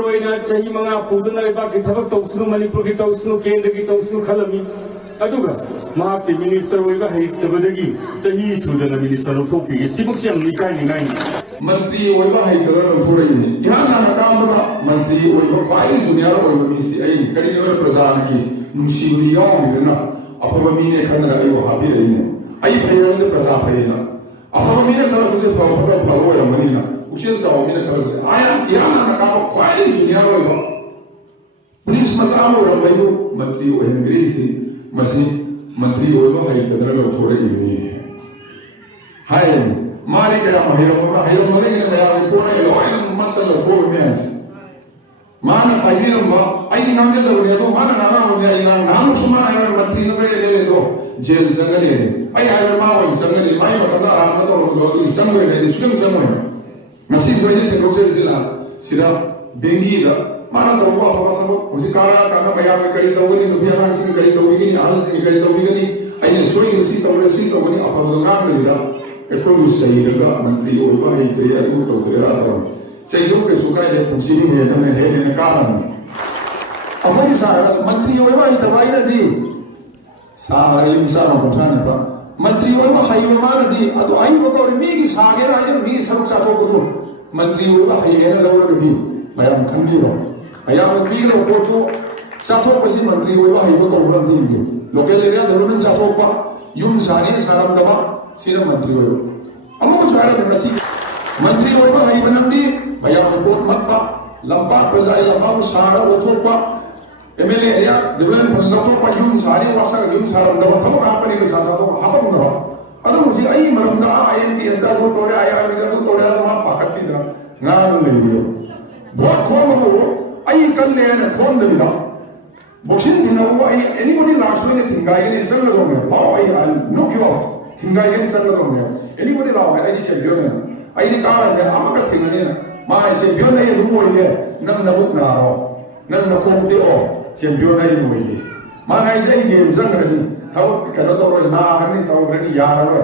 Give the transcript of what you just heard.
ꯃꯔꯨꯑꯣꯏꯅ ꯆꯍꯤ 5 ꯄꯨꯗꯨꯅ ꯂꯩꯕꯥꯛꯀꯤ ꯊꯕꯛ ꯇꯧꯁꯅꯨ ꯃꯅꯤꯄꯨꯔꯒꯤ ꯇꯧꯁꯅꯨ ꯀꯦꯟꯗ꯭ꯔꯒꯤ ꯇꯧꯁꯅꯨ ꯈꯜꯂꯝꯃꯤ ꯑꯗꯨꯒ ꯃꯍꯥꯛꯀꯤ ꯃꯤꯅꯤꯁꯇꯔ ꯑꯣꯏꯕ ꯍꯩꯇꯕꯗꯒꯤ ꯆꯍꯤ ꯁꯨꯗꯅ ꯃꯤꯅꯤꯁꯇꯔ ꯂꯧꯊꯣꯛꯄꯤꯒꯦ ꯁꯤꯃꯛꯁꯤ ꯌꯥꯝ ꯏꯀꯥꯏꯅꯤꯡꯉꯥꯏꯅꯤ मंत्री ओइबा हैदरा लौथोरैनि इहाना नाकामबा मंत्री ओइबा ख्वाई जुनियर ओइबा मिसी आई करिनो प्रजान की नुसीबी यावमिना अफबा मीने खनरा आई वहाबी रहिने आई फैयन प्रजा फैना अफबा मीने खला कुछ प्रॉपर फलो रमनीना उचित जाओ मीने खला आया इहाना नाकाम ख्वाई जुनियर ओइबा पुलिस मसाम रमैयो मंत्री ओइबा ग्रेसी मसी मंत्री ओइबा हैदरा लौथोरैनि हाय मारे कया महिला मरे कया कोने लोइन मंत्र को मेंस मान पहिरंबा आई नांगे दरुने तो मान नाना होने आई नाम सुमा आय मंत्री ने ले दो जेल संगले आई आय माव संगले माय वतना आम तो लोग संगले ले सुगम संगले मसी जोइने से रोजे सिरा बेंगी दा मान तो वो पता तो उसी कारा काना मया में करी तो वनी दुबिया हां से करी तो वनी आल से करी तो वनी आई ने सोई सी तो वनी अपन गाम में दा एप्रोच सहीरगा मंत्री ओइबा हैते अगु तो तेरा तरम सहीजो के सुका है पुंसी में है ने कारण अमरी सारा मंत्री ओइबा ही दवाई न दी सारा इंसान पठान का मंत्री ओइबा हाई मान दी अदो आई बको मी की सागे राजे मी सब चाको को मंत्री ओइबा हाई ने लौर भी मयम खंडी रो अया मंत्री रो को साथो पसी मंत्री ओइबा हाई बको उरम दी लोकल एरिया दरुन साथो पा युम सारी सारम दबा सिरा मंत्री हो अमुक सारा नसी मंत्री होइबा हाई बनंदी भया रिपोर्ट मत लंबा प्रजा लंबा सारा ओथोपा एमएलए एरिया डेवलपमेंट फंड तो युम सारी वासा युम सारा दबा थम आपनी के साथ तो आपन न अदु मुझे आई मरमदा आईएनटीएस दा को तोरे आया तो तोरे मा पाकती दरा नान ले दियो बहुत खोम हो आई कल ले न खोम दबिदा बोशिन दिना वो आई एनीबॉडी लास्ट में थिंगाई ने संग लगो में पाओ आई नुक यू आउट थिंगाई ने संग लगो में एनीबॉडी लाओ में आई चैंपियन है आई ने कहा है अमक थिंगने मा चैंपियन ने रुमो ले नन नबुत ना रो नन नकोम दे ओ चैंपियन ने रुमो ले मा आई से जेम संग रही थाव कनो तो ना हनी ताव रनी यार